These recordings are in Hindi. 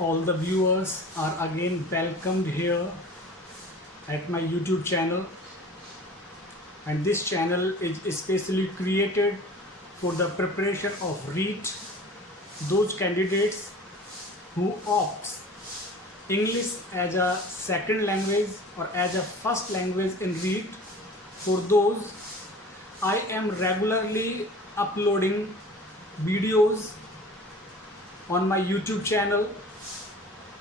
all the viewers are again welcomed here at my YouTube channel, and this channel is especially created for the preparation of REET, those candidates who opt English as a second language or as a first language in REET. For those, I am regularly uploading videos on my YouTube channel,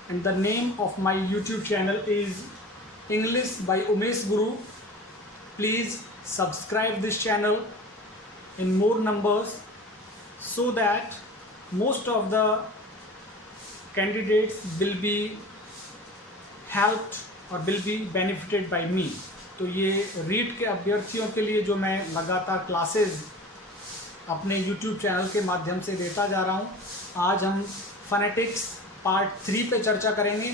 and the name of my YouTube channel is English by Umesh Guru. Please subscribe this channel in more numbers so that most of the candidates will be helped or will be benefited by me. तो ये रीट के अभ्यर्थियों के लिए जो मैं लगातार क्लासेस अपने YouTube चैनल के माध्यम से देता जा रहा हूँ, आज हम फोनेटिक्स पार्ट 3 पे चर्चा करेंगे।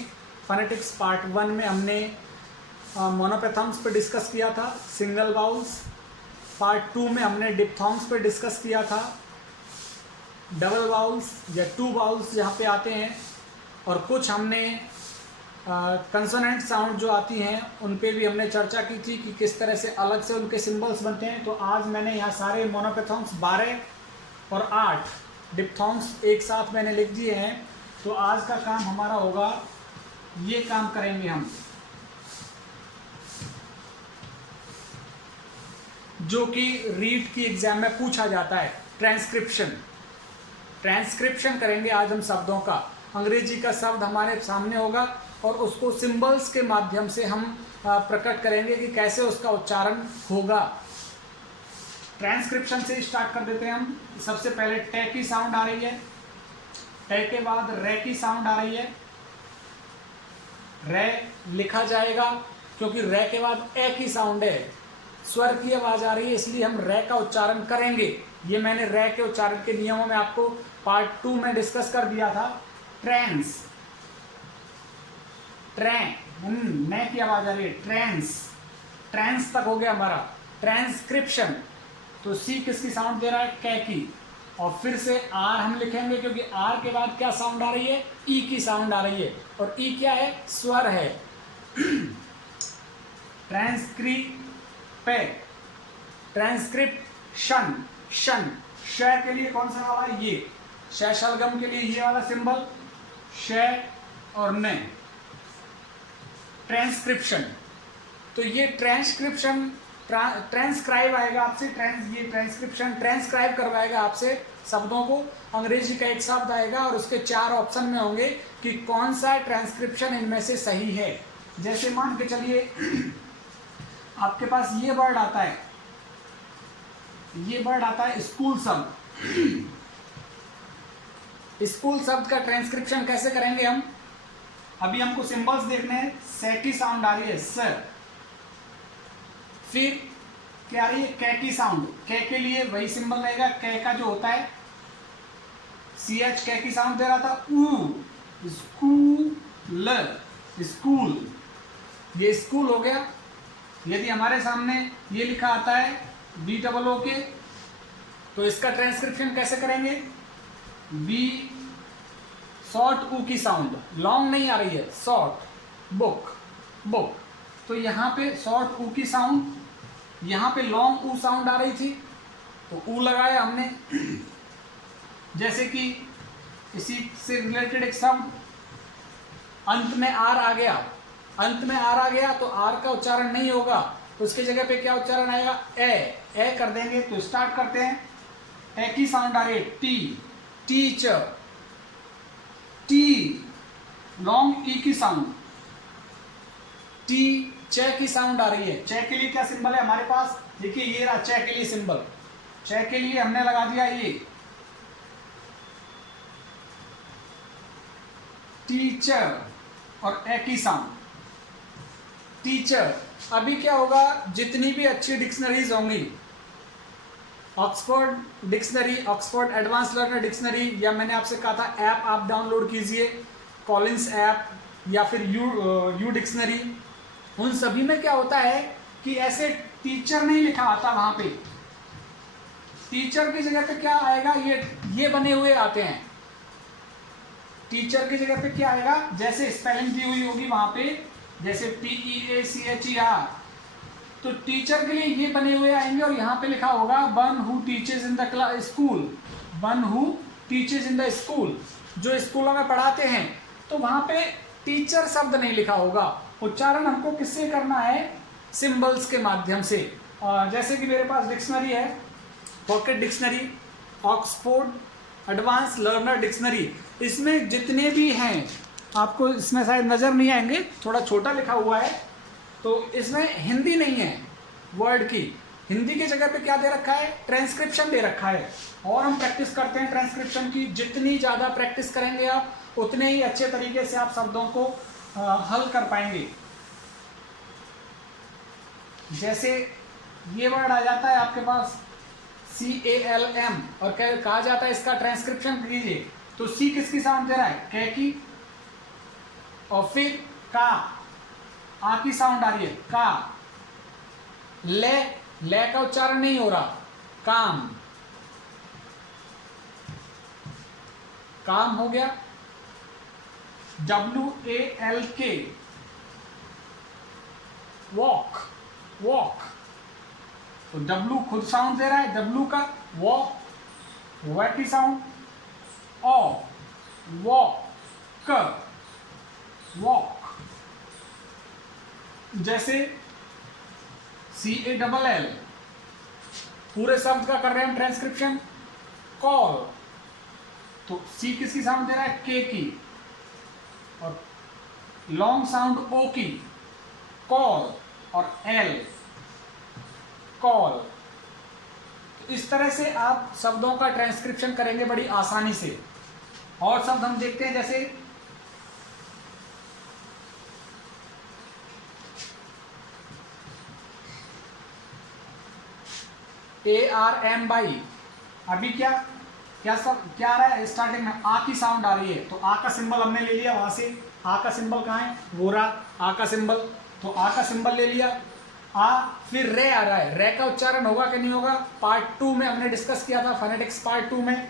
फोनेटिक्स पार्ट 1 में हमने मोनोपैथम्स पे डिस्कस किया था, सिंगल वाउल्स। पार्ट 2 में हमने डिप्थोंग्स पे डिस्कस किया था, डबल वाउल्स या टू वाउल्स जहाँ पे आते हैं, और कुछ हमने कंसोनेंट साउंड जो आती हैं उन पे भी हमने चर्चा की थी कि किस तरह से अलग से उनके सिंबल्स बनते हैं। तो आज मैंने यहाँ सारे मोनोपैथोंग्स 12 और 8 डिप्थोंग्स एक साथ मैंने लिख दिए हैं। तो आज का काम हमारा होगा, ये काम करेंगे हम, जो कि रीट की एग्जाम में पूछा जाता है, ट्रांसक्रिप्शन। ट्रांसक्रिप्शन करेंगे आज हम शब्दों का। अंग्रेजी का शब्द हमारे सामने होगा और उसको सिंबल्स के माध्यम से हम प्रकट करेंगे कि कैसे उसका उच्चारण होगा। ट्रांसक्रिप्शन से स्टार्ट कर देते हैं हम। सबसे पहले टे की साउंड आ रही है, टे के बाद रे की साउंड आ रही है। रे लिखा जाएगा क्योंकि रे के बाद ए की साउंड है, स्वर की आवाज आ रही है, इसलिए हम रे का उच्चारण करेंगे। ये मैंने रे के उच्चारण के नियमों में आपको पार्ट 2 में डिस्कस कर दिया था। ट्रेंस, ने की आवाज आ रही है, ट्रेंस, ट्रेंस तक हो गया हमारा। ट्रांसक्रिप्शन, तो सी किसकी साउंड दे रहा है, कै की, और फिर से आर हम लिखेंगे क्योंकि आर के बाद क्या साउंड आ रही है, ई की साउंड आ रही है, और ई क्या है, स्वर है। ट्रांसक्रिप्शन, शन, श के लिए कौन सा वाला है, ये श शलगम के लिए ये वाला सिंबल, श और न। ट्रांसक्रिप्शन, तो ये ट्रांसक्रिप्शन, ट्रांसक्राइब आएगा आपसे, ये ट्रांसक्रिप्शन ट्रांसक्राइब करवाएगा आपसे शब्दों को। अंग्रेजी का एक शब्द आएगा और उसके 4 ऑप्शन में होंगे कि कौन सा ट्रांसक्रिप्शन इनमें से सही है। जैसे मान के चलिए आपके पास ये वर्ड आता है, ये वर्ड आता है स्कूल शब्द। स्कूल शब्द का ट्रांसक्रिप्शन कैसे करेंगे हम, अभी हमको सिंबल्स देखने हैं। से की साउंड आ रही है, स, फिर क्या आ रही है, कै की साउंड, कै के लिए वही सिंबल रहेगा, कै का जो होता है CH, कै की साउंड दे रहा था, ऊ, स्कूल, स्कूल, ये स्कूल हो गया। यदि हमारे सामने ये लिखा आता है BOO के, तो इसका ट्रांसक्रिप्शन कैसे करेंगे, बी, शॉर्ट ऊ की साउंड, लॉन्ग नहीं आ रही है, शॉर्ट, बुक, बुक, तो यहाँ पे शॉर्ट ऊ की साउंड, यहाँ पे लॉन्ग ऊ साउंड आ रही थी तो ऊ लगाया हमने। जैसे कि इसी से रिलेटेड एक शब्द, अंत में आर आ गया, अंत में आर आ गया तो आर का उच्चारण नहीं होगा, तो उसकी जगह पे क्या उच्चारण आएगा, ए कर देंगे। तो स्टार्ट करते हैं, ए की साउंड आ रही है, टी, टीचर, टी, लॉन्ग ई की साउंड, टी, चे की साउंड आ रही है। चे के लिए क्या सिंबल है हमारे पास, देखिए ये रहा चे के लिए सिंबल। चे के लिए हमने लगा दिया ये टीचर और ए की साउंड, टीचर। अभी क्या होगा, जितनी भी अच्छी डिक्शनरीज होंगी, Oxford dictionary, Oxford advance learner dictionary, या मैंने आपसे कहा था ऐप आप डाउनलोड कीजिए, कॉलिंस ऐप या फिर यू डिक्शनरी, उन सभी में क्या होता है कि ऐसे टीचर नहीं लिखा आता, वहां पे टीचर की जगह पे क्या आएगा, ये बने हुए आते हैं, टीचर की जगह पे क्या आएगा, जैसे स्पेलिंग दी हुई होगी वहां पे, जैसे TEACHER, तो टीचर के लिए ये बने हुए आएंगे और यहाँ पे लिखा होगा one who teaches in the school, one who teaches in the school, जो स्कूलों में पढ़ाते हैं। तो वहां पे टीचर शब्द नहीं लिखा होगा। उच्चारण हमको किससे करना है, सिंबल्स के माध्यम से। जैसे कि मेरे पास डिक्शनरी है, pocket dictionary, Oxford advance learner dictionary, इसमें जितने भी हैं, आपको इसमें शायद नज़र नहीं आएंगे, थोड़ा छोटा लिखा हुआ है, तो इसमें हिंदी नहीं है वर्ड की। हिंदी की जगह पे क्या दे रखा है, ट्रांसक्रिप्शन दे रखा है। और हम प्रैक्टिस करते हैं ट्रांसक्रिप्शन की, जितनी ज़्यादा प्रैक्टिस करेंगे आप, उतने ही अच्छे तरीके से आप शब्दों को हल कर पाएंगे। जैसे ये वर्ड आ जाता है आपके पास CALM, और कहा जाता है इसका ट्रांसक्रिप्शन कीजिए, तो सी किसकी साउंड दे रहा है, कै की, और फिर का, आ की साउंड आ रही है, का, ले का उच्चारण नहीं हो रहा, काम, काम हो गया, WALK, वॉक, वॉक, तो W खुद साउंड दे रहा है, W का, वॉक, व की साउंड, ओ, वॉक, वॉक। जैसे CALL, पूरे शब्द का कर रहे हैं हम ट्रांसक्रिप्शन, कॉल, तो सी किसकी साउंड दे रहा है, के की, और लॉन्ग साउंड ओ की, कॉल, और एल, कॉल। इस तरह से आप शब्दों का ट्रांसक्रिप्शन करेंगे बड़ी आसानी से। और शब्द हम देखते हैं, जैसे ARM, अभी क्या क्या सब क्या आ रहा है, स्टार्टिंग में आ की साउंड आ रही है, तो आ का सिंबल हमने ले लिया वहां से। आ का सिंबल कहाँ है, गोरा, आ का सिंबल, तो आ का सिंबल ले लिया। आ, फिर रे आ रहा है, रे का उच्चारण होगा कि नहीं होगा, पार्ट 2 में हमने डिस्कस किया था, फोनेटिक्स पार्ट 2 में।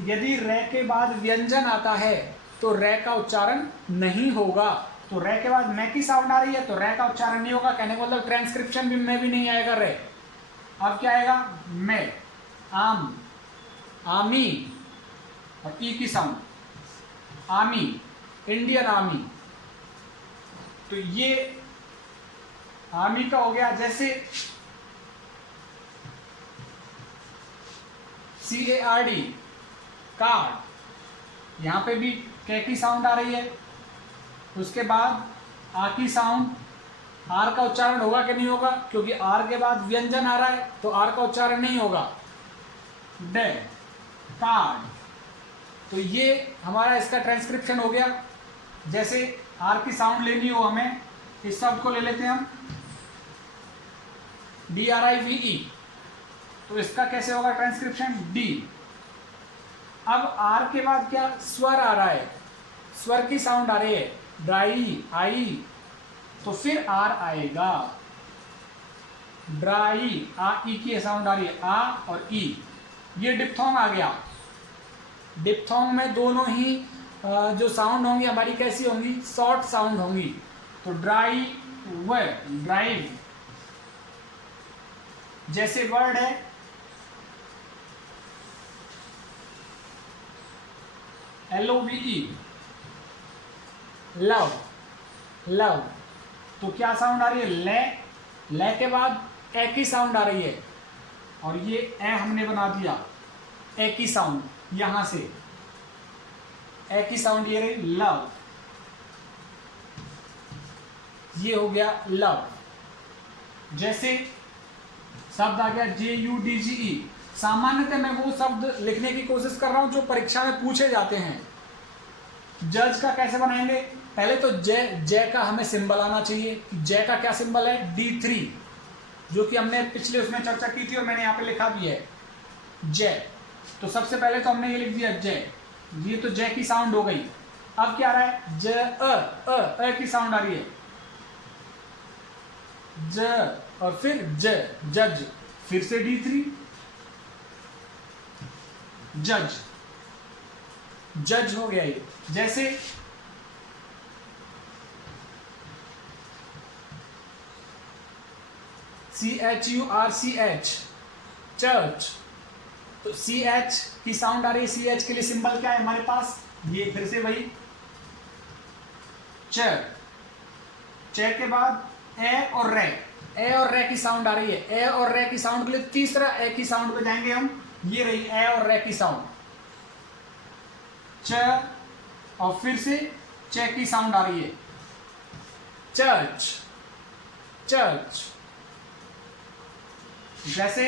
यदि रे के बाद व्यंजन आता है तो रे का उच्चारण नहीं होगा। तो रे के बाद मैं की साउंड आ रही है, तो रे का उच्चारण नहीं होगा, कहने का मतलब ट्रांसक्रिप्शन भी में भी नहीं आएगा रे। अब क्या आएगा, मैं, आम, आमी, और ई की साउंड, आमी, इंडियन आर्मी, तो ये आर्मी का हो गया। जैसे CARD, कार्ड, यहां पे भी कै की साउंड आ रही है, उसके बाद आ की साउंड, आर का उच्चारण होगा कि नहीं होगा, क्योंकि आर के बाद व्यंजन आ रहा है तो आर का उच्चारण नहीं होगा, डे, कार्ड, तो ये हमारा इसका ट्रांसक्रिप्शन हो गया। जैसे आर की साउंड लेनी हो हमें, इस शब्द को ले लेते हैं हम, DRIVE, तो इसका कैसे होगा ट्रांसक्रिप्शन, डी। अब आर के बाद क्या, स्वर आ रहा है, स्वर की साउंड आ रही है, ड्राई, आई, तो फिर आर आएगा, ड्राई, आ, ई की साउंड आ रही है, आ और ई। ये डिप्थोंग आ गया। डिप्थोंग में दोनों ही जो साउंड होंगी हमारी कैसी होंगी, शॉर्ट साउंड होंगी, तो ड्राई, व, ड्राइव। जैसे वर्ड है LOVE, लव, लव, तो क्या साउंड आ रही है, ले, ले के बाद ए की साउंड आ रही है, और ये ए हमने बना दिया ए की साउंड, यहां से ए की साउंड ये रही, लव, ये हो गया लव। जैसे शब्द आ गया JUDGE, सामान्यतः मैं वो शब्द लिखने की कोशिश कर रहा हूं जो परीक्षा में पूछे जाते हैं। जज का कैसे बनाएंगे, पहले तो जय का हमें सिंबल आना चाहिए। जय का क्या सिंबल है, D3, जो कि हमने पिछले उसमें चर्चा की थी और मैंने यहाँ पे लिखा भी है, जय। तो सबसे पहले तो हमने ये लिख दिया जय, ये तो जय की साउंड हो गई। अब क्या आ रहा है, ज, अ की साउंड आ रही है, ज, और फिर ज, जज, फिर से D3, जज। जज हो गया ये। जैसे CHURCH, चर्च, तो CH की साउंड आ रही है। CH के लिए सिंबल क्या है हमारे पास, ये फिर से वही च। च के बाद ए और रे, ए और रे की साउंड आ रही है। ए और रे की साउंड के लिए तीसरा ए की साउंड पे जाएंगे हम, ये रही ए और रे की साउंड, च, और फिर से च की साउंड आ रही है, चर्च, चर्च। जैसे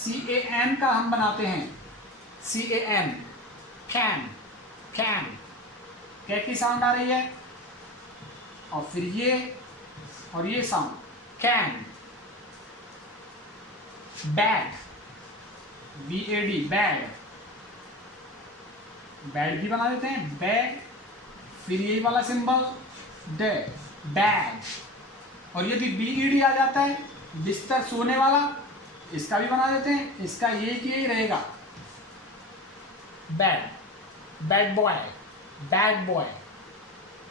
CAN का हम बनाते हैं, CAN, कैन, कैन, कै की साउंड आ रही है, और फिर ये और ये sound, can. Bag, BAD, bag, bag भी बना देते हैं, बैग, फिर यही वाला सिंबल डे, बैग। और यदि BED आ जाता है, बिस्तर, सोने वाला, इसका भी बना देते हैं, इसका ये कि यही रहेगा, bag, bad boy, bad boy,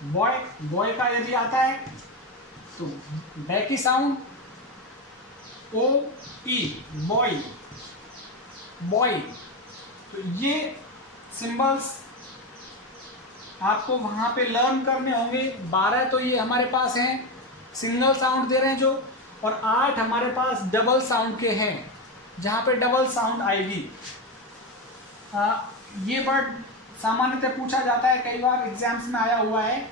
boy, boy का यदि आता है तो बै की साउंड OE, बॉय, बॉय। तो ये सिंबल्स आपको वहां पे लर्न करने होंगे। 12 तो ये हमारे पास हैं, सिंगल साउंड दे रहे हैं जो, और 8 हमारे पास डबल साउंड के हैं, जहां पे डबल साउंड आएगी। ये वर्ड सामान्यतः पूछा जाता है, कई बार एग्जाम्स में आया हुआ है,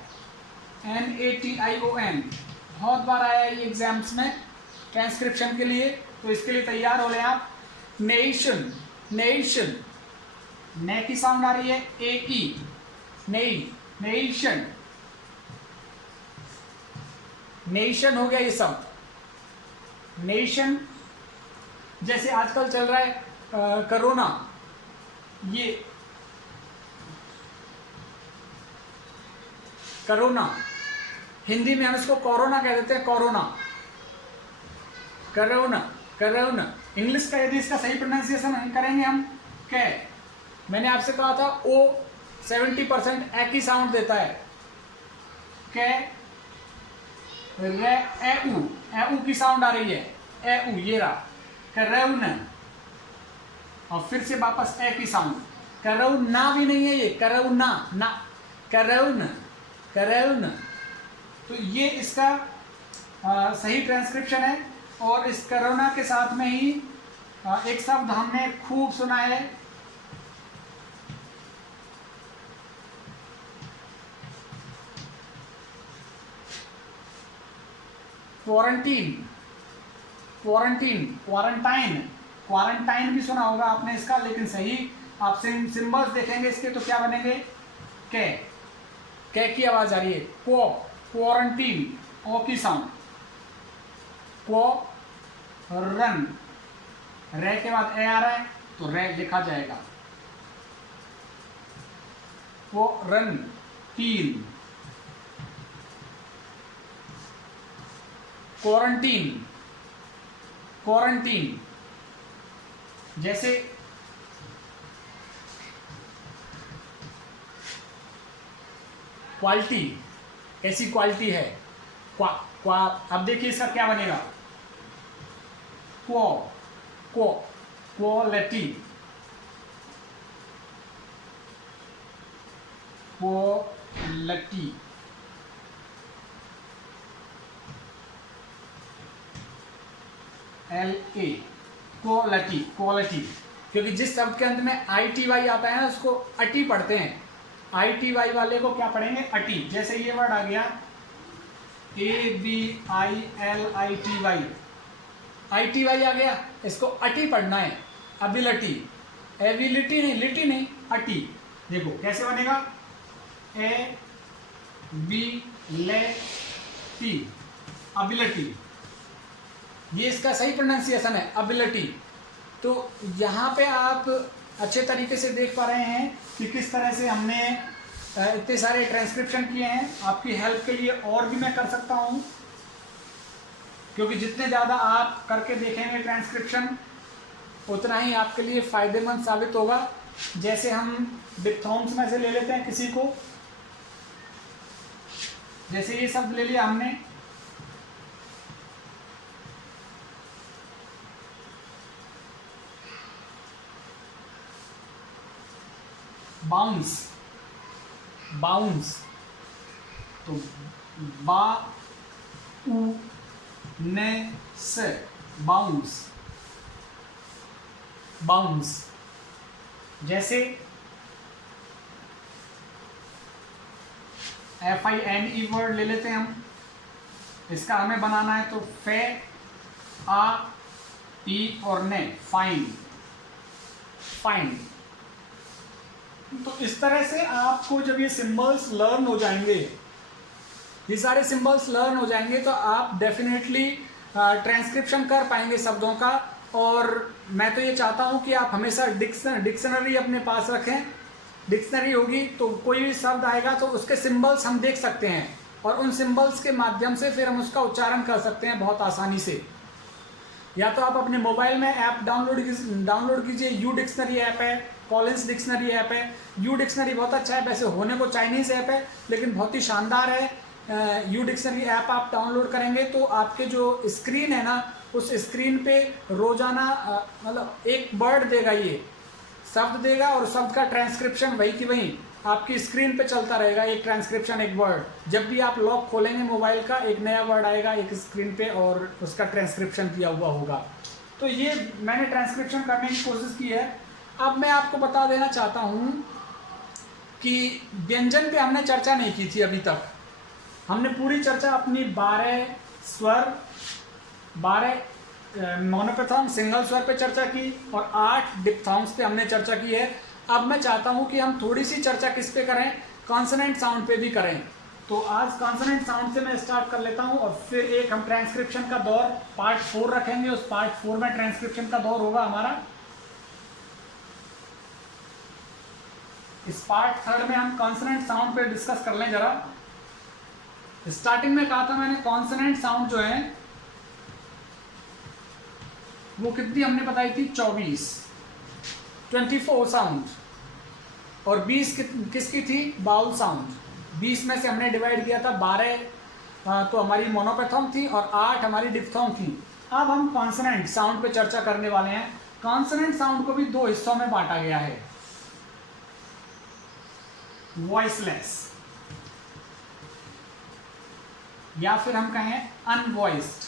NATION, बहुत बार आया है ये एग्जाम्स में ट्रांसक्रिप्शन के लिए, तो इसके लिए तैयार हो रहे हैं आप। नेशन, नेशन, ने की साउंड आ रही है, AE, नहीं, नेशन, नेशन हो गया ये सब, नेशन। जैसे आजकल चल रहा है कोरोना, ये कोरोना, हिंदी में हम इसको कोरोना कह देते हैं, कोरोना, कोरोना, कोरोना। इंग्लिश का यदि इसका सही प्रोनाउंसिएशन करेंगे हम, कै, मैंने आपसे कहा था O 70% ए की साउंड देता है, कै, रे, एऊ, एऊ की साउंड आ रही है, एऊ, ये रहा, करोना, और फिर से वापस ए की साउंड, करोना भी नहीं है ये, करोना, ना, करोना, करोना। तो ये इसका सही ट्रांसक्रिप्शन है। और इस कोरोना के साथ में ही एक शब्द हमने खूब सुना है, क्वारंटीन, क्वारंटीन, क्वारंटाइन, क्वारंटाइन भी सुना होगा आपने इसका, लेकिन सही आप सिंबल्स देखेंगे इसके तो क्या बनेंगे, कै की आवाज आ रही है, क्व, क्वारंटीन, ओ की साउंड, क्व, रन, रे के बाद ए आ रहा है तो रे लिखा जाएगा, क्व, रन, तीन, क्वारंटीन, क्वारंटीन। जैसे क्वालिटी, कैसी क्वालिटी है, क्वा, क्वा, अब देखिए इसका क्या बनेगा, क्व, क्व, quality, quality, LA, quality, quality. क्योंकि जिस शब्द के अंत में ITY आता है ना, उसको अटी पढ़ते हैं, ITY वाले को क्या पढ़ेंगे, अटी। जैसे ये वर्ड आ गया ABILITY, ITY आ गया, इसको अटी पढ़ना है, एबिलिटी, एबिलिटी नहीं, लिटी नहीं, अटी। देखो कैसे बनेगा, ABILITY, एबिलिटी, ये इसका सही प्रोनाउंसिएशन है, एबिलिटी। तो यहाँ पे आप अच्छे तरीके से देख पा रहे हैं कि किस तरह से हमने इतने सारे ट्रांसक्रिप्शन किए हैं। आपकी हेल्प के लिए और भी मैं कर सकता हूँ, क्योंकि जितने ज़्यादा आप करके देखेंगे ट्रांसक्रिप्शन, उतना ही आपके लिए फ़ायदेमंद साबित होगा। जैसे हम डिप्थोंग्स में से ले लेते हैं किसी को, जैसे ये शब्द ले लिया हमने, बाउंस, बाउंस, तो बा उ ने से बाउंस, बाउंस। जैसे FINE वर्ड ले लेते हैं हम, इसका हमें बनाना है तो फे आ ई और ने, फाइन, फाइन। तो इस तरह से आपको जब ये सिंबल्स लर्न हो जाएंगे, ये सारे सिंबल्स लर्न हो जाएंगे, तो आप डेफिनेटली ट्रांसक्रिप्शन कर पाएंगे शब्दों का। और मैं तो ये चाहता हूँ कि आप हमेशा डिक्शनरी अपने पास रखें। डिक्शनरी होगी तो कोई भी शब्द आएगा तो उसके सिंबल्स हम देख सकते हैं, और उन सिंबल्स के माध्यम से फिर हम उसका उच्चारण कर सकते हैं बहुत आसानी से। या तो आप अपने मोबाइल में ऐप डाउनलोड कीजिए, यू डिक्शनरी ऐप है, कॉलिंस डिक्शनरी ऐप है। यू डिक्शनरी बहुत अच्छा है, वैसे होने को चाइनीज़ ऐप है लेकिन बहुत ही शानदार है। यू डिक्शनरी ऐप आप डाउनलोड करेंगे तो आपके जो स्क्रीन है ना, उस स्क्रीन पे रोजाना मतलब एक वर्ड देगा, ये शब्द देगा, और शब्द का ट्रांसक्रिप्शन वही की वही आपकी स्क्रीन पे चलता रहेगा, एक ट्रांसक्रिप्शन, एक वर्ड। जब भी आप लॉक खोलेंगे मोबाइल का, एक नया वर्ड आएगा एक स्क्रीन पे और उसका ट्रांसक्रिप्शन किया हुआ होगा। तो ये मैंने ट्रांसक्रिप्शन करने की कोशिश की है। अब मैं आपको बता देना चाहता हूँ कि व्यंजन पे हमने चर्चा नहीं की थी अभी तक। हमने पूरी चर्चा अपनी 12 स्वर, 12 मोनोपेथॉन्ग सिंगल स्वर पे चर्चा की, और 8 डिप्थॉन्ग्स पे हमने चर्चा की है। अब मैं चाहता हूं कि हम थोड़ी सी चर्चा किस पे करें, कॉन्सोनेंट साउंड पे भी करें। तो आज कॉन्सोनेंट साउंड से मैं स्टार्ट कर लेता हूं, और फिर एक हम ट्रांसक्रिप्शन का दौर पार्ट 4 रखेंगे। उस पार्ट 4 में ट्रांसक्रिप्शन का दौर होगा हमारा। इस पार्ट 3 में हम कॉन्सोनेंट साउंड पे डिस्कस कर लें जरा। स्टार्टिंग में कहा था मैंने, कॉन्सोनेंट साउंड जो है वो कितनी हमने बताई थी, 24 साउंड, और 20 किसकी थी, बाउल साउंड। 20 में से हमने डिवाइड किया था 12 तो हमारी मोनोपेथॉन्ग थी और 8 हमारी डिप्थॉन्ग थी। अब हम कॉन्सोनेंट साउंड पे चर्चा करने वाले हैं। कॉन्सोनेंट साउंड को भी 2 हिस्सों में बांटा गया है, वॉइसलेस या फिर हम कहें अनवॉइस्ड,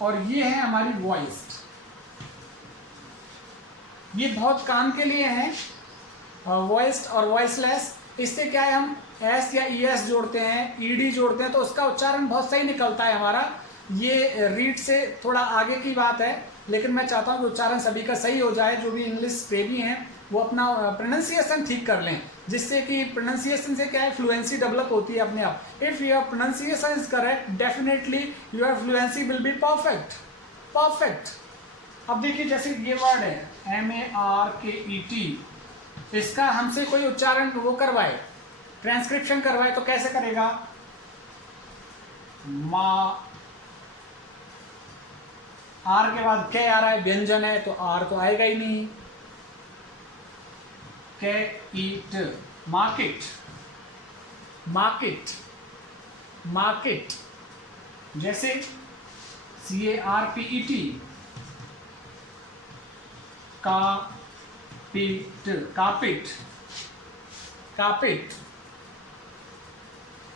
और ये है हमारी वॉइस्ड। ये बहुत काम के लिए है, वॉइस्ड और वॉइसलेस। इससे क्या है, हम एस या ईएस जोड़ते हैं, ईडी जोड़ते हैं, तो उसका उच्चारण बहुत सही निकलता है हमारा। ये रीड से थोड़ा आगे की बात है, लेकिन मैं चाहता हूँ कि उच्चारण सभी का सही हो जाए। जो भी इंग्लिश प्रेमी हैं वो अपना प्रोनाउंसिएशन ठीक कर लें, जिससे कि प्रोनाउंसिएशन से क्या है, फ्लुएंसी डेवलप होती है अपने आप। If your pronunciation is correct, definitely your fluency will be perfect, perfect. अब देखिए, जैसे ये वर्ड है MARKET, इसका हमसे कोई उच्चारण वो करवाए, ट्रांसक्रिप्शन करवाए, तो कैसे करेगा, मा, आर के बाद के आ रहा है, व्यंजन है तो आर तो आएगा ही नहीं। के ईट, मार्केट, मार्केट, मार्केट। जैसे CARPET, कापिट, कापिट, कापिट।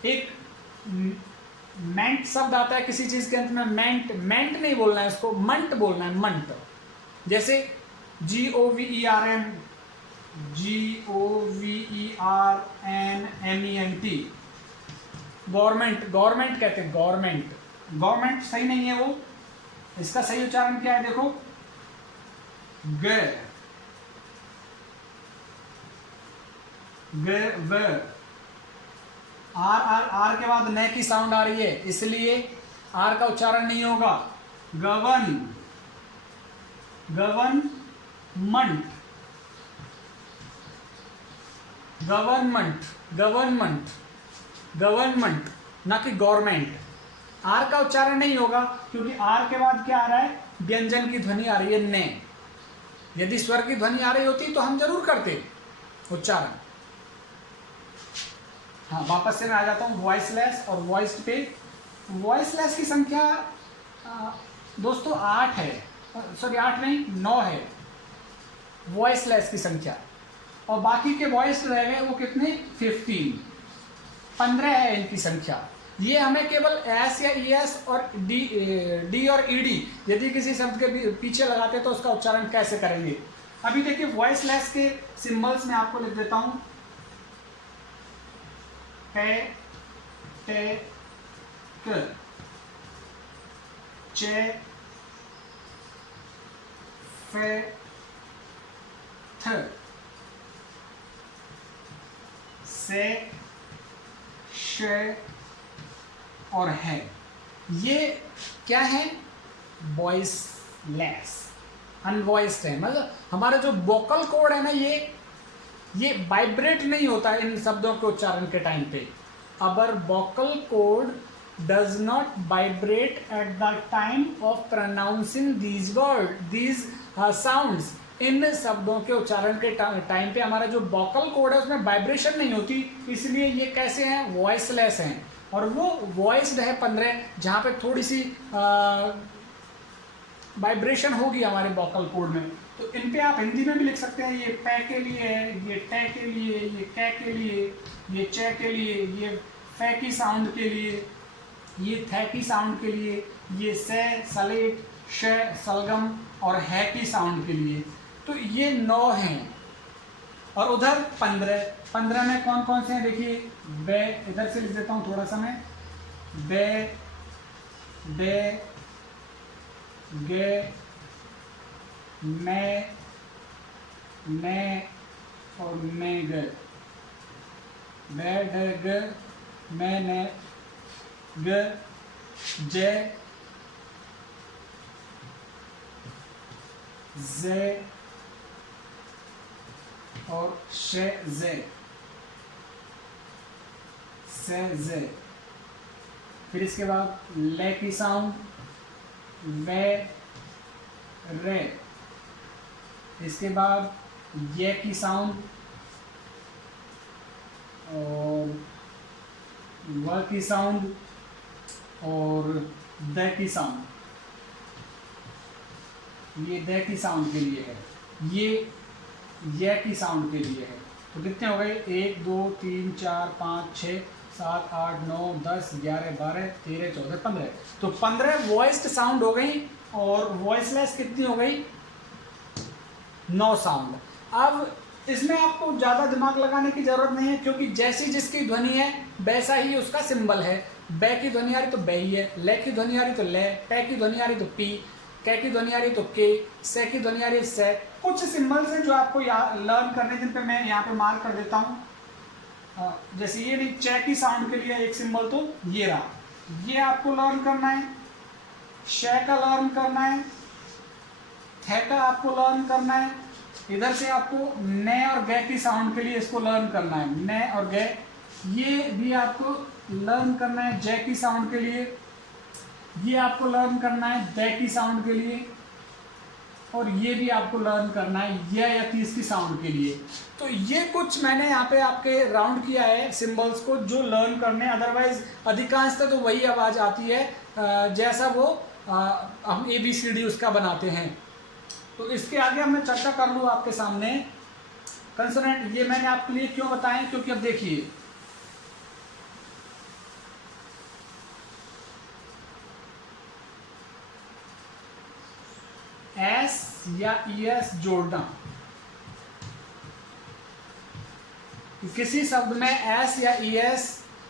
एक मेंट शब्द आता है किसी चीज के अंत में, मेंट, मेंट नहीं बोलना है उसको, मंट बोलना है, मंट। जैसे GOVERN, GOVERNMENT, गवर्नमेंट, गवर्नमेंट कहते हैं, गवर्नमेंट। गवर्नमेंट सही नहीं है वो, इसका सही उच्चारण क्या है, देखो, ग, ग, आर के बाद न की साउंड आ रही है, इसलिए आर का उच्चारण नहीं होगा। Govern, government, government, government, government, ना कि गवर्नमेंट। आर का उच्चारण नहीं होगा, क्योंकि आर के बाद क्या आ रहा है, व्यंजन की ध्वनि आ रही है ने। यदि स्वर की ध्वनि आ रही होती तो हम जरूर करते उच्चारण। हाँ, वापस से मैं आ जाता हूँ वॉइसलेस और वॉइस्ड पे। वॉइसलेस की संख्या दोस्तों 8 है, सॉरी 8 नहीं 9 है वॉइसलेस की संख्या, और बाकी के वॉइस रह गए वो कितने, 15 है इनकी संख्या। ये हमें केवल एस या ई एस और डी और ईडी यदि किसी शब्द के पीछे लगाते तो उसका उच्चारण कैसे करेंगे। अभी देखिए वॉइसलेस के सिंबल्स में आपको लिख देता हूं, पे, टे, क, चे, फे, थ, से, श और है। ये क्या है, वॉइसलेस, अनवॉइस्ड है। मतलब हमारा जो वोकल कोड है ना, ये वाइब्रेट नहीं होता इन शब्दों के उच्चारण के टाइम पे। Our vocal code does not vibrate at the time of pronouncing these word these sounds. इन शब्दों के उच्चारण के टाइम पे हमारा जो वोकल कोड है उसमें वाइब्रेशन नहीं होती, इसलिए ये कैसे हैं, वॉइसलेस हैं। और वो वॉइस्ड है 15, जहाँ पे थोड़ी सी वाइब्रेशन होगी हमारे वोकल कोड में। तो इन पे आप हिंदी में भी लिख सकते हैं, ये पै के लिए है, ये टे के लिए, ये कै के लिए, ये चे के लिए, ये फै की साउंड के लिए, ये थे की साउंड के लिए, ये से, सलेट, श, सलगम और है की साउंड के लिए। तो ये 9 हैं। और उधर 15 में कौन कौन से हैं देखिए, बे, इधर से लिख देता हूँ थोड़ा सा मैं, बे, बे, गे, मैं और मैं ग, बे, ड, ग, मैं, ने, ग, जे, जे और शे, जे, से, जे। फिर इसके बाद ले की साउंड, वे, रे। इसके बाद ये की साउंड और व की साउंड और द की साउंड, ये द की साउंड के लिए है, ये की साउंड के लिए है। तो कितने हो गए, 1 2 3 4 5 6 7 8 9 10 11 12 13 14 15। तो 15 वॉइस्ड साउंड हो गई और वॉइसलेस कितनी हो गई, 9 साउंड। अब इसमें आपको ज़्यादा दिमाग लगाने की जरूरत नहीं है, क्योंकि जैसी जिसकी ध्वनि है वैसा ही उसका सिंबल है। बै की ध्वनि आ रही तो बै ही है, ले की ध्वनि आ रही तो ले, टै की ध्वनि आ रही तो पी, कै की ध्वनि आ रही तो के, से की ध्वनि आ रही है से। कुछ सिंबल्स हैं जो आपको लर्न करने, जिन पे मैं यहाँ पे मार्क कर देता हूँ। जैसे ये नहीं, चे की साउंड के लिए एक सिंबल तो ये रहा, ये आपको लर्न करना है। श का लर्न करना है, थे का आपको लर्न करना है। इधर से आपको ने और गे की साउंड के लिए इसको लर्न करना है, ने और गे। ये भी आपको लर्न करना है जे की साउंड के लिए, ये आपको लर्न करना है दे की साउंड के लिए, और ये भी आपको लर्न करना है या 30 की साउंड के लिए। तो ये कुछ मैंने यहाँ पे आपके राउंड किया है सिंबल्स को जो लर्न करने, अदरवाइज अधिकांशतः तो वही आवाज़ आती है जैसा वो हम ABCD उसका बनाते हैं। तो इसके आगे अब मैं चर्चा कर लूँ आपके सामने कंसोनेंट। ये मैंने आपके लिए क्यों बताया, क्योंकि अब देखिए एस या ES जोड़ना, किसी शब्द में एस या ES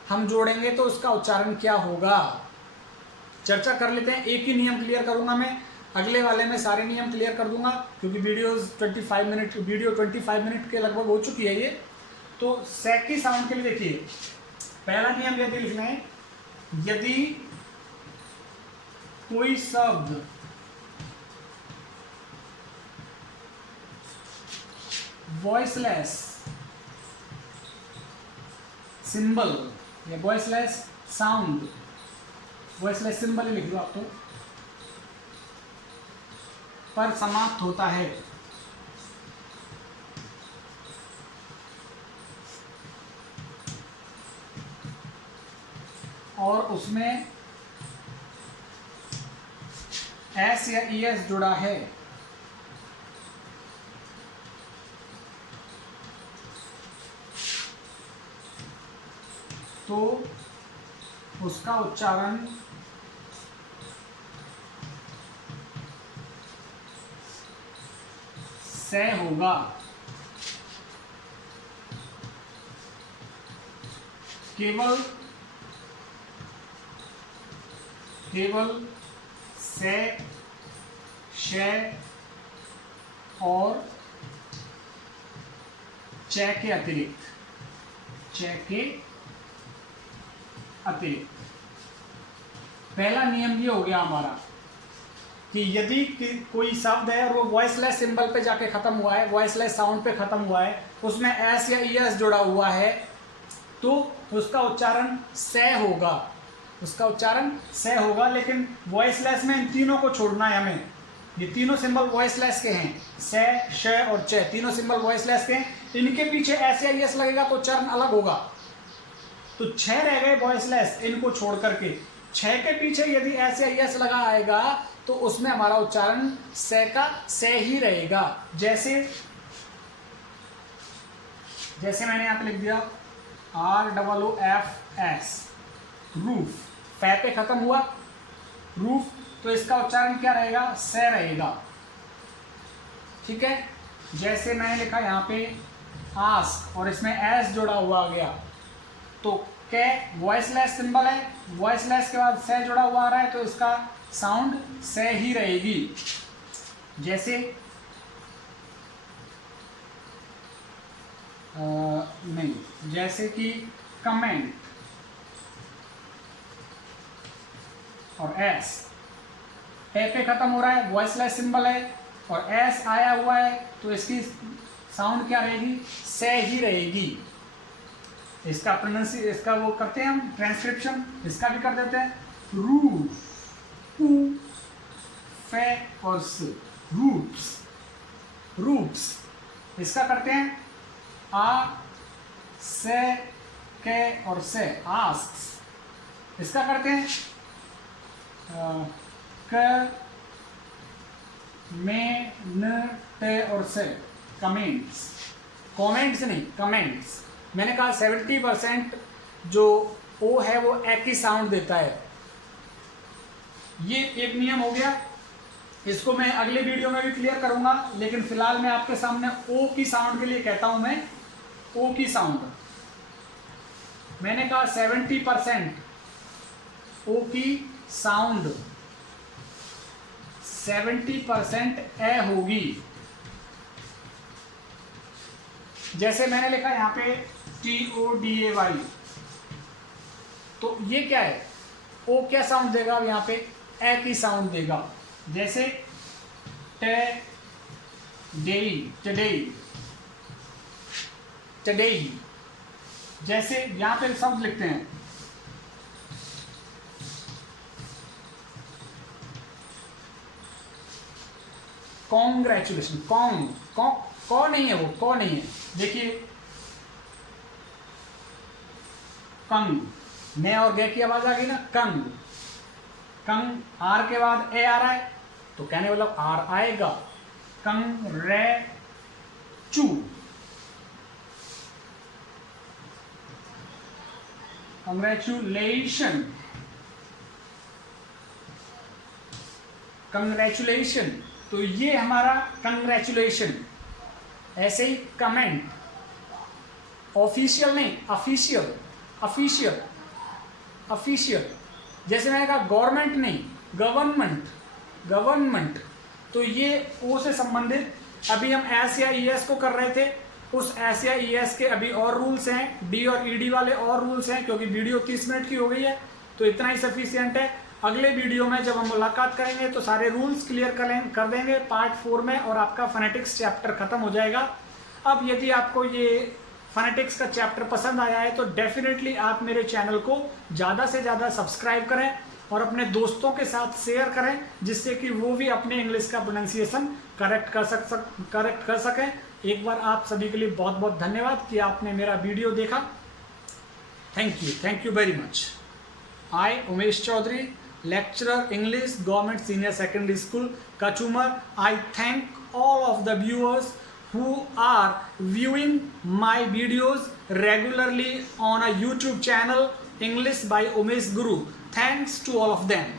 हम जोड़ेंगे तो उसका उच्चारण क्या होगा, चर्चा कर लेते हैं। एक ही नियम क्लियर करूंगा मैं, अगले वाले में सारे नियम क्लियर कर दूंगा, क्योंकि वीडियो 25 मिनट के लगभग हो चुकी है ये। तो सेक की साउंड के लिए देखिए, पहला नियम यदि लिखना है, यदि कोई शब्द वॉइसलेस सिंबल या वॉइसलेस साउंड वॉइसलेस सिंबल ही लिख दो आप तो, पर समाप्त होता है। और उसमें एस या ई एस जुड़ा है, तो उसका उच्चारण से होगा। केवल से, श और च के अतिरिक्त, पहला नियम ये हो गया हमारा कि यदि कोई शब्द है और वो वॉइसलेस सिंबल पे जाके खत्म हुआ है, वॉइसलेस साउंड पे खत्म हुआ है, उसमें एस या ई एस जुड़ा हुआ है, तो उसका उच्चारण से होगा, लेकिन वॉइसलेस में इन तीनों को छोड़ना है हमें। ये तीनों सिंबल वॉइसलेस के हैं, से, श और च, तीनों सिंबल वॉइसलेस के हैं। इनके पीछे एस या ई एस लगेगा तो उच्चारण अलग होगा। तो 6 रह गए वॉइसलेस, इनको छोड़ करके 6 के पीछे यदि एस या ई एस लगा आएगा तो उसमें हमारा उच्चारण से का से ही रहेगा। जैसे मैंने यहाँ पे लिख दिया ROOFS, रूफ, फै पे खत्म हुआ रूफ, तो इसका उच्चारण क्या रहेगा, से रहेगा। ठीक है। जैसे मैंने लिखा यहाँ पे आस्क और इसमें एस जुड़ा हुआ गया, तो के वॉइसलेस सिंबल है, वॉइसलेस के बाद से जुड़ा हुआ आ रहा है, तो इसका साउंड से ही रहेगी। जैसे नहीं, जैसे कि कमेंट और एस, ए पे खत्म हो रहा है, वॉइसलेस सिंबल है और एस आया हुआ है, तो इसकी साउंड क्या रहेगी, से ही रहेगी। इसका प्रोनाउंसिएशन, इसका वो करते हैं हम ट्रांसक्रिप्शन, इसका भी कर देते हैं। रू, पू, फे और स, रूट्स, इसका करते हैं आ, से, के और से, आस्क्स। इसका करते हैं क, में, न, ते और से, कमेंट्स। कमेंट्स नहीं, कमेंट्स। मैंने कहा 70% जो ओ है वो एक ही साउंड देता है। ये एक नियम हो गया, इसको मैं अगले वीडियो में भी क्लियर करूंगा, लेकिन फिलहाल मैं आपके सामने ओ की साउंड के लिए कहता हूं। मैं ओ की साउंड, मैंने कहा 70% ओ की साउंड 70% ए होगी। जैसे मैंने लिखा यहां पे TODAY, तो ये क्या है, ओ क्या साउंड देगा, अब यहां पे ए की साउंड देगा। जैसे टे, डेई, टडेई। जैसे यहां पे शब्द लिखते हैं कॉन्ग्रेचुलेशन, कॉ नहीं है, वो कॉ नहीं है। देखिए कंग, ने और गे की आवाज आ गई ना, कंग, आर के बाद ए आ रहा है, तो कहने मतलब आर आएगा। कंग्रेचुलेशन, तो ये हमारा कंग्रेचुलेशन। ऐसे ही कमेंट, ऑफिशियल नहीं, ऑफिशियल। जैसे मैंने कहा गवर्नमेंट नहीं, गवर्नमेंट, तो ये ओ से संबंधित। अभी हम एस या ई एस को कर रहे थे, उस एस या ई एस के अभी और रूल्स हैं, डी और ईडी वाले और रूल्स हैं, क्योंकि वीडियो 30 मिनट की हो गई है, तो इतना ही सफिशिएंट है। अगले वीडियो में जब हम मुलाकात करेंगे तो सारे रूल्स क्लियर कर देंगे पार्ट 4 में, और आपका फोनेटिक्स चैप्टर खत्म हो जाएगा। अब यदि आपको ये फोनेटिक्स का चैप्टर पसंद आया है तो डेफिनेटली आप मेरे चैनल को ज़्यादा से ज़्यादा सब्सक्राइब करें और अपने दोस्तों के साथ शेयर करें, जिससे कि वो भी अपने इंग्लिश का प्रोनाउंसिएशन करेक्ट कर सकें। एक बार आप सभी के लिए बहुत बहुत धन्यवाद कि आपने मेरा वीडियो देखा। Thank you very much. I Umesh Chaudhary, lecturer English, Government Senior Secondary School, Kachumar. I thank all of the viewers who are viewing my videos regularly on a YouTube channel, English by Umesh Guru. Thanks to all of them.